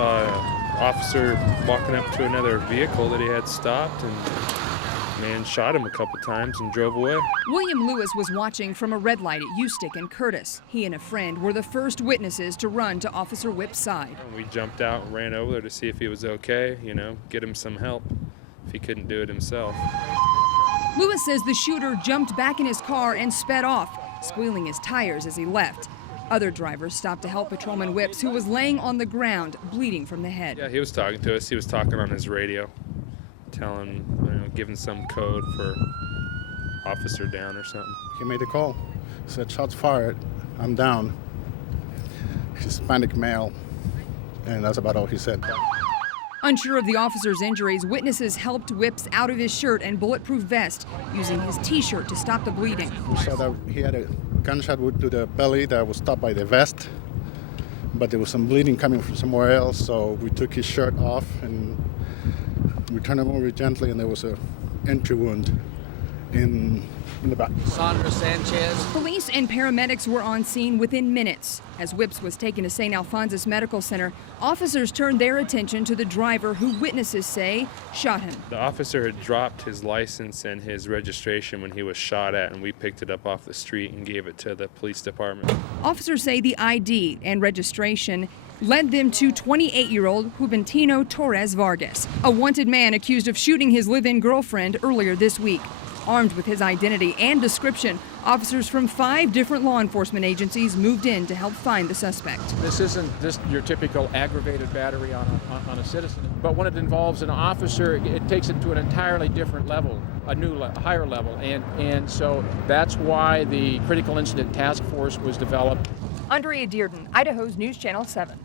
saw an officer walking up to another vehicle that he had stopped, and the man shot him a couple times and drove away. William Lewis was watching from a red light at Ustick and Curtis. He and a friend were the first witnesses to run to Officer Whipp's side. We jumped out and ran over there to see if he was okay, get him some help if he couldn't do it himself. Lewis says the shooter jumped back in his car and sped off, squealing his tires as he left. Other drivers stopped to help Patrolman Whips, who was laying on the ground, bleeding from the head. Yeah, he was talking to us. He was talking on his radio, giving some code for officer down or something. He made a call. He said, "Shots fired. I'm down." Hispanic male. And that's about all he said. Unsure of the officer's injuries, witnesses helped Whips out of his shirt and bulletproof vest, using his T-shirt to stop the bleeding. We saw that he had a gunshot wound to the belly that was stopped by the vest, but there was some bleeding coming from somewhere else, so we took his shirt off and we turned him over gently, and there was an entry wound in the back. Sandra Sanchez. Police and paramedics were on scene within minutes. As Whips was taken to St. Alphonsus Medical Center, officers turned their attention to the driver who witnesses say shot him. The officer had dropped his license and his registration when he was shot at, and we picked it up off the street and gave it to the police department. Officers say the ID and registration led them to 28-year-old Juventino Torres-Vargas, a wanted man accused of shooting his live-in girlfriend earlier this week. Armed with his identity and description, officers from 5 different law enforcement agencies moved in to help find the suspect. This isn't just your typical aggravated battery on a citizen, but when it involves an officer, it takes it to an entirely different level, a higher level, and so that's why the Critical Incident Task Force was developed. Andrea Dearden, Idaho's News Channel 7.